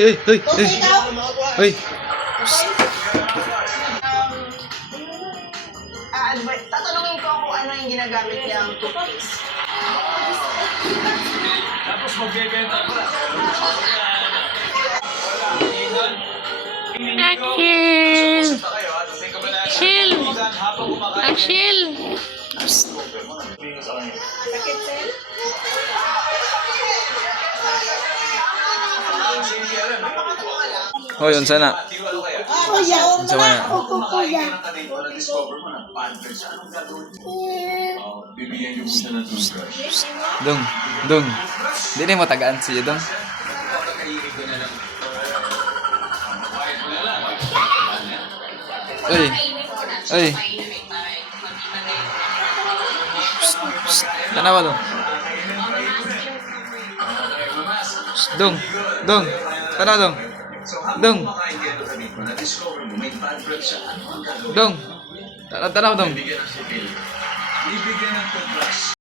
Hoy! Kung ikaw, Hoy! tatanungin ko kung ano yung ginagamit niyang toothpaste. Tapos magbebenta pa. Chill! Chill! Sakit, sir? Hoy, unsa na? Kuya, Unsa man na? kuya. Dong, dong. Di na mo tagaan siya, dong. Oy. Oy. Tanawa dong. Dong, dong. Tanawa dong. Dong. Dong. Tanawa dong. Bibigyan ng toothbrush.